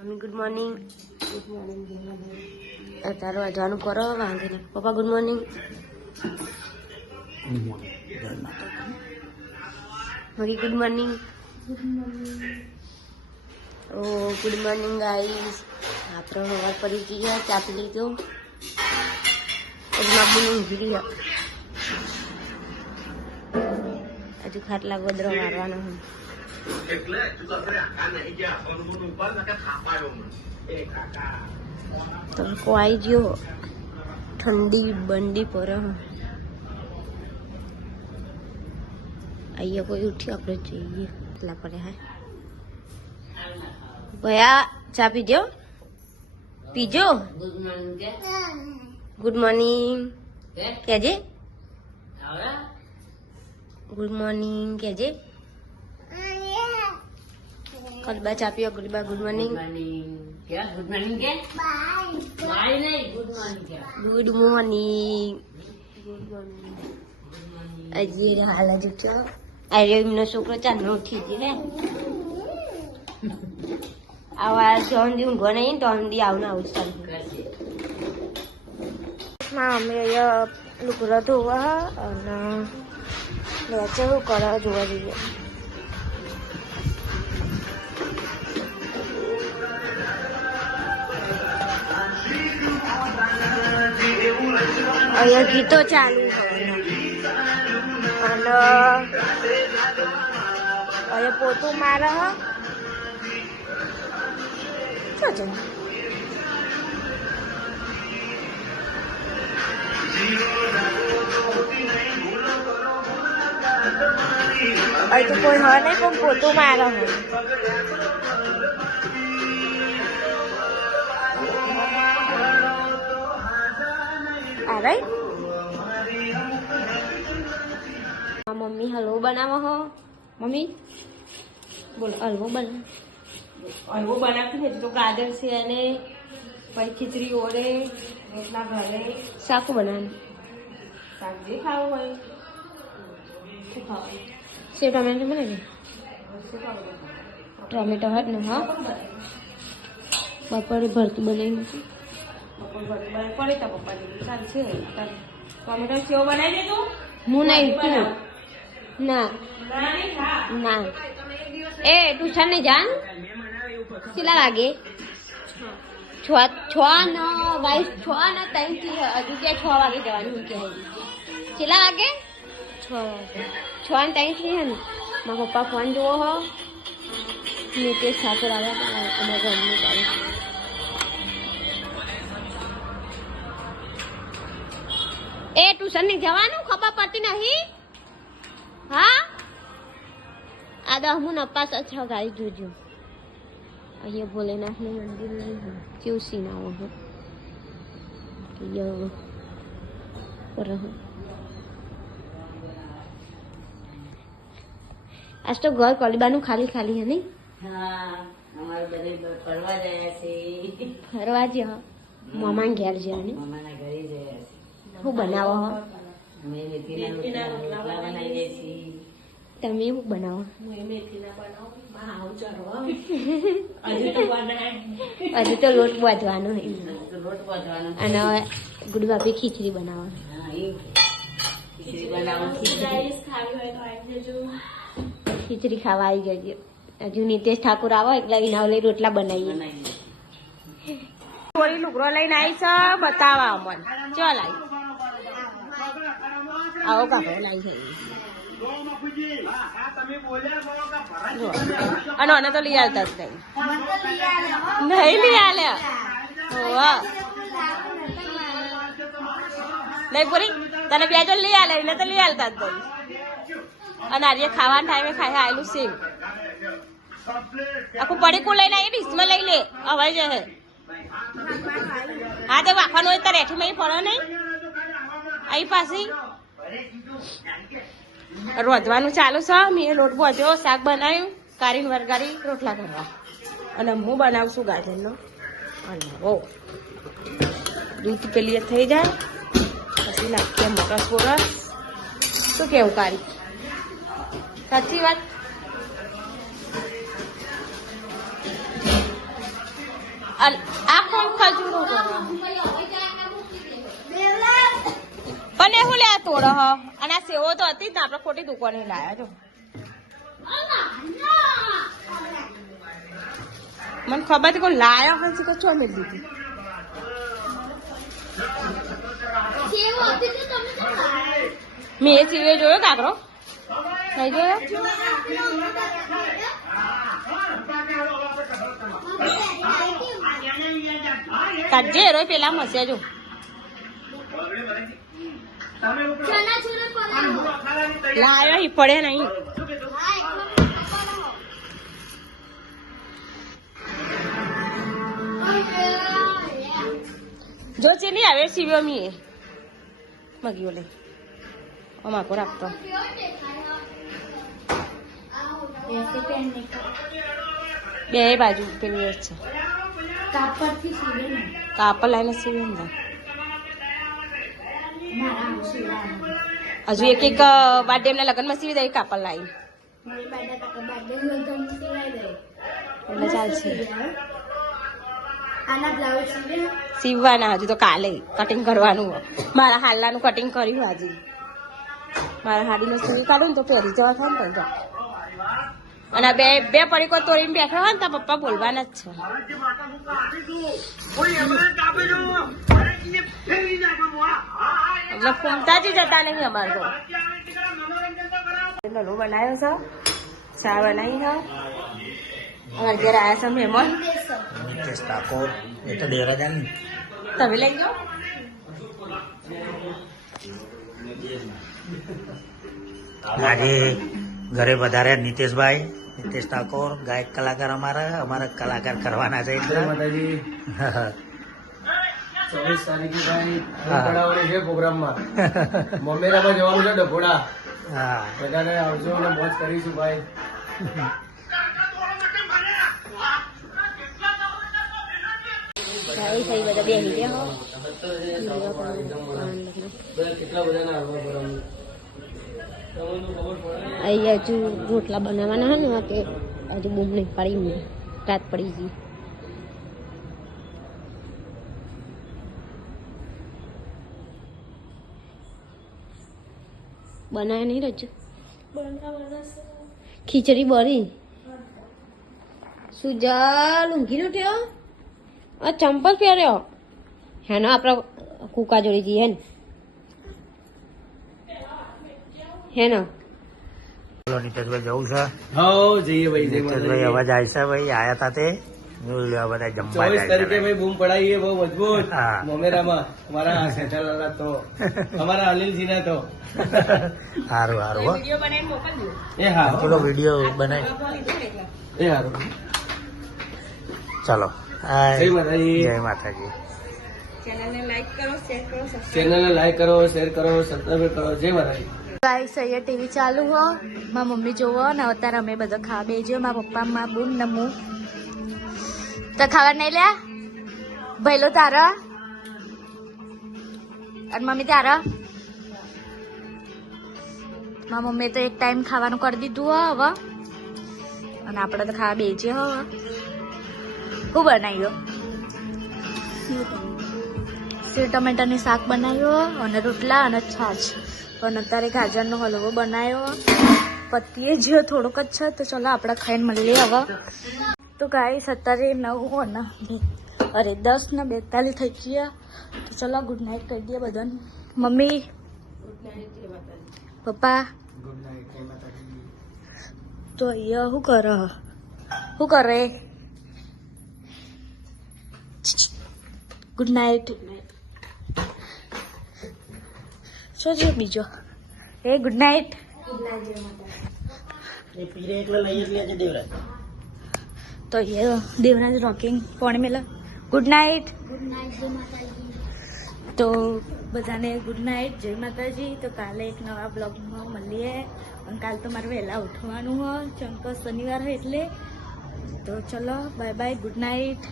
Mummy good morning. તારો વાંચવાનું કરો વાંધો નહીં. પપ્પા ગુડ મોર્નિંગ. મરી ગુડ મોર્નિંગ. ઓ ગુડ મોર્નિંગ ગાઈસ. આપણે હવાર પડી ગયા, ચા પી લીધો. હજુ માબુને ઊંઘી રહ્યા. હજુ ખાટલા ગોદરો મારવાનો હું. તડકો આવી ગયો, ઠંડી બંડી પર. અહીંયા કોઈ ઉઠ્યું, આપણે જઈએ એટલા પડે. હા ભયા ચા પીજો, પીજો. ગુડ મોર્નિંગ કેજે, ગુડ મોર્નિંગ કેજે. કલબા ચા પીઓ. કલબા good morning. Good morning. Good morning. હજી હાલ જ ઉઠ્યો. અરે એમનો છોકરો ચાંદનો ઉઠી ગયો હે. આવા જોંદી ઊંઘો નહીં તો અંદી આવું આવું ચાલુ. અમે અહીંયા લુગડા ધોવા અને મેચ શું કરે જોવા જઈએ. અહીંયા ગીતો ચાલુ અને અહીંયા પોતું મારે શું છે. અહીં તો કોઈ હોય નહીં પણ પોતું મારે હોય. આવે મમ્મી હલવો બનાવો હો. મમ્મી બોલો હલવો બનાવ. હલવો બનાવતી ને તો ગાજર છે અને પછી ખીચડી ઓળે રોટલા ઘરે શાક બનાવે. શાક જે ખાવું હોય શું ખાવું. સેવ ટમેટો બને ને ટમેટો હટ ને. હા બપોરે ભરતું બનાવી નથી. બપોર ભરતું બનાવી પડે તો પપ્પા જેવું ચાલશે. ટમેટો સેવ બનાવી દે તું. હું નહીં તું ના ના. એ ટ્યુશન ને જાન કેટલા વાગે? 6 ને 3 થી હજુ કે 6 વાગે જવાનું કે કેટલા વાગે? 6 ને 3 થી હે ને. મારા પપ્પા ફોન જોવો હો. નીતિશ ઠાકોર આવ્યા અમારા ઘરનું ચાલુ. એ ટ્યુશન ની જવાનું ખબર પડતી નહીં. હા આ 10મું નપાસ અચ્છા ગાઈ જોજો. અહીંયા ભોલેનાથનું મંદિર નહીં કેવું સીન આવો હો. આજ તો ઘર કલીબાનું ખાલી ખાલી હે નહીં. ફરવા જ મામા ઘેર છે. શું બનાવો હો તમે? શું બનાવો? હજુ તો લોટ બાંધવાનો અને ગુડ બાપી ખીચડી બનાવો. ખીચડી ખાવા આવી ગઈ. હજુ નીતિશ ઠાકોર આવો એટલે એના લઈ રોટલા બનાવીએ. થોડી લુગડો લઈને આવી છે બતાવા અમને. ચાલ આવી આવો કાકો લાવી છે. અને આને તો લઈ આવતા જ નહીં લઈ આલે. નહીં પૂરી તને બે જો લઈ આલે એટલે તો લઈ આલતા જ નહીં. અને આજે ખાવાના ટાઈમે ખાઈ આવેલું સેવ આખું પડીકું લઈને આવી ડીશમાં લઈ લે અવાય છે. હા તે વાખવાનું હોય તો રેઠી માં ફરો નહીં. અહીં પાછી રોધવાનું ચાલુ છે. મેં લોટ બોધ્યો, શાક બનાવ્યું, કારીને વરગારી રોટલા કરવા. અને હું બનાવું છું ગાજરનો હલવો. દૂધ પેલી થઈ જાય પછી નાખીએ મોરસ બોરસ. શું કેવું કારી? સાચી વાત. આ કોણ ખજૂરો પણ એ હું લે તોડ હ અને આ સેવો તો હતી જ ને આપણે ખોટી દુકાને લાયા જો મને ખબર છે કોઈ લાયા હોય છે તો ચો મેળ દીધી મેં એ સીવે જોયો કાકરો નહીં જોયો કાઢજે રોય પેલા મસ્યા જો લાયો હી પડે નહીં જો ચેલી આવે સીવ્યો મી મગીઓ લે અમાકો રાખતો બે બાજુ પેલી જ છે કાપડ લાઈને સીવે ને હજુ એક એક બર્થડે એમના લગ્નમાં સીવી દે કાપડ લાવી એટલે ચાલશે સીવવાના હજુ તો કાલે કટિંગ કરવાનું મારા હાલનાનું કટિંગ કર્યું આજે મારા હાડીનું સીવી કાઢું ને તો પહેરી જવા થાય ને અને બે બે પડીકો તોડીને બેઠા હોય ને તો પપ્પા બોલવાના જ છે એટલે ફૂમતા જ જતા નહીં અમારે તો નલો બનાવ્યો છે ચા બનાવી છે અમારે ઘેર આવ્યા છે મહેમાન તમે લઈ જાઓ આજે ઘરે વધારે નીતેશભાઈ નીતેશ ઠાકોર ગાયક કલાકાર અમારા કલાકાર કરવાના છે એટલે 24 તારીખે ભાઈ પડાવવાની છે પ્રોગ્રામમાં મોમેરામાં જવાનું છે ડભોડા હા બધાને આવજો અને મોજ કરીશું ભાઈ બધા બેસી ગયા કેટલા બધાના આવવા બરાબર અહીંયા હજુ રોટલા બનાવવાના હે ને કે હજુ બૂમ નહીં પડી રાત પડી ગઈ બનાવ્યા નહીં રજુ ખીચડી બળી સુજલ ઊંઘી ઉઠ્યો આ ચંપલ પહેર્યો હેનો આપણા કુકા જોડી જઈએ હેનો નીતેશભાઈ જવું છે હા જઈએ ભાઈ નીતેશભાઈ અવાજ આવી છે ભાઈ આયા તા તે બધા જમવા 24 તારીખે ભાઈ બૂમ પડાવીએ બહુ મજબૂત હા. મોમેરામાં અમારા શેઠાલાલા તો અમારા અનિલજીના તો સારું સારું હો વિડીયો બનાવીને મોકલજો એ હા પેલો વિડીયો બનાવી એ હારું ચલો જય માતાજી જય માતાજી ચેનલને લાઈક કરો શેર કરો ચેનલને લાઈક કરો શેર કરો સબસ્ક્રાઇબ કરો જય માતાજી ગાઈસ અહીંયા ટીવી ચાલુ હો મારા મમ્મી જોવો ને અત્યારે અમે બધા ખા બેજો મારા પપ્પા માં બૂન નમું તો ખાવા નહીં લ્યા ભૈલો તારા અને મમ્મી તારા મારા મમ્મી તો એક ટાઈમ ખાવાનું કરી દીધું હો હવે અને આપણે તો ખાવા બેજીએ હો શું બનાવ્યો સેવ ટમેટાની શાક બનાવ્યો અને રોટલા અને છાશ પણ અત્યારે ગાજરનો હલવો બનાવ્યો પત્તીએ જ્યો થોડુંક જ છે તો ચલો આપણે ખાઈને મળીએ હવે તો ગાઈસ અત્યારે 9 ને 10:42 થઈ ગયા તો ચલો ગુડ નાઇટ કહી દઈએ બધાને મમ્મી પપ્પા તો અહીંયા શું કરે ગુડ નાઇટ શું છે બીજો એ ગુડ નાઇટ તો ये देवराज रॉकिंग पौने मेला गुड नाइट તો બધાને ગુડ નાઇટ જય માતાજી તો કાલે એક નવા બ્લોગમાં મળીએ અને કાલે તો મારે વહેલા ઉઠવાનું હોય ચંકો શનિવાર હોય એટલે તો ચલો બાય બાય ગુડ નાઇટ